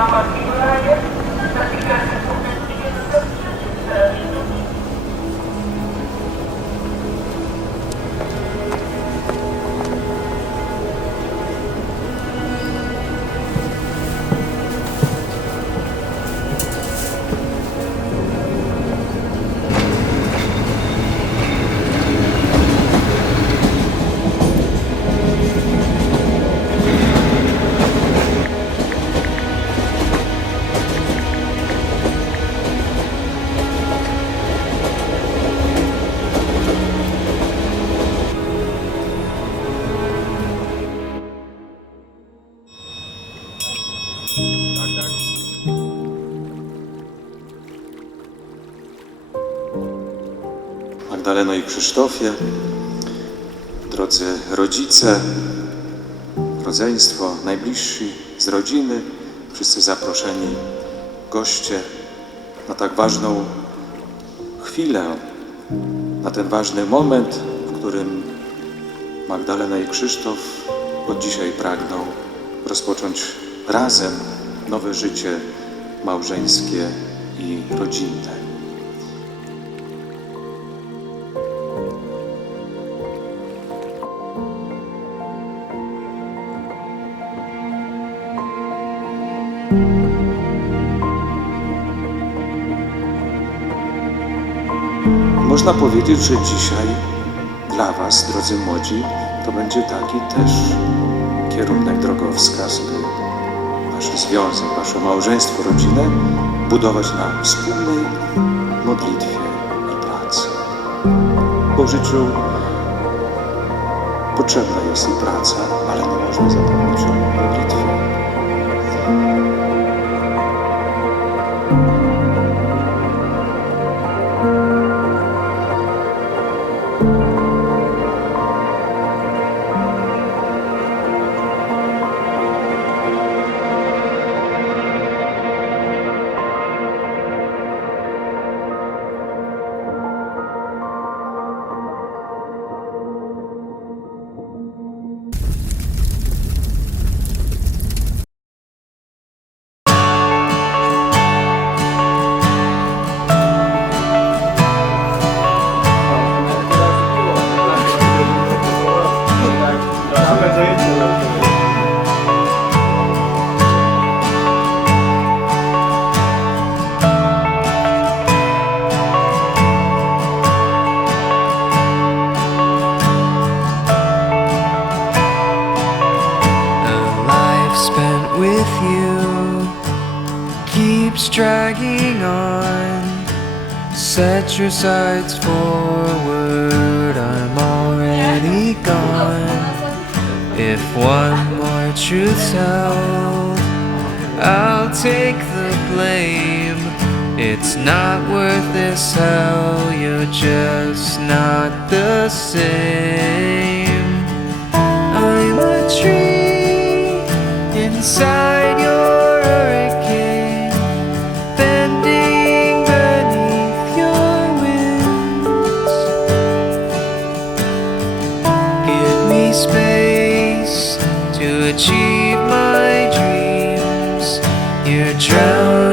nada más Magdaleno i Krzysztofie, drodzy rodzice, rodzeństwo, najbliżsi z rodziny, wszyscy zaproszeni goście na tak ważną chwilę, na ten ważny moment, w którym Magdalena i Krzysztof od dzisiaj pragną rozpocząć razem nowe życie małżeńskie i rodzinne. Można powiedzieć, że dzisiaj dla Was, drodzy młodzi, to będzie taki też kierunek drogowskaz, by Wasz związek, Wasze małżeństwo, rodzinę budować na wspólnej modlitwie i pracy. Bo w życiu potrzebna jest i praca, ale nie można zapomnieć o modlitwie. Spent with you keeps dragging on. Set your sights forward, I'm already gone. If one more truth's held, I'll take the blame. It's not worth this hell, you're just not the same. I'm a tree inside your hurricane, bending beneath your winds. Give me space to achieve my dreams. You're drowning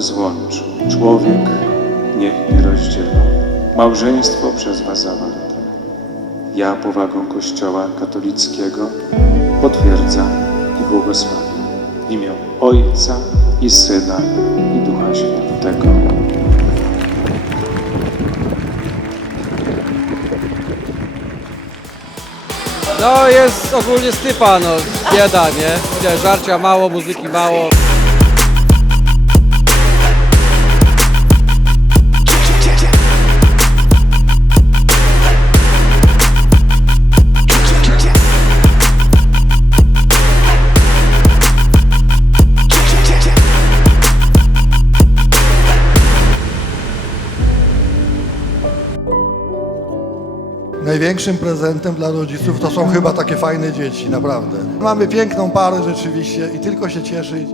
złączył, człowiek niech nie rozdziela. Małżeństwo przez Was zawarte. Ja powagą Kościoła katolickiego potwierdzam i błogosławię w imię Ojca i Syna i Ducha Świętego. No jest ogólnie stypa, no bieda, nie? Żarcia mało, muzyki mało. Największym prezentem dla rodziców to są chyba takie fajne dzieci, naprawdę. Mamy piękną parę rzeczywiście i tylko się cieszyć.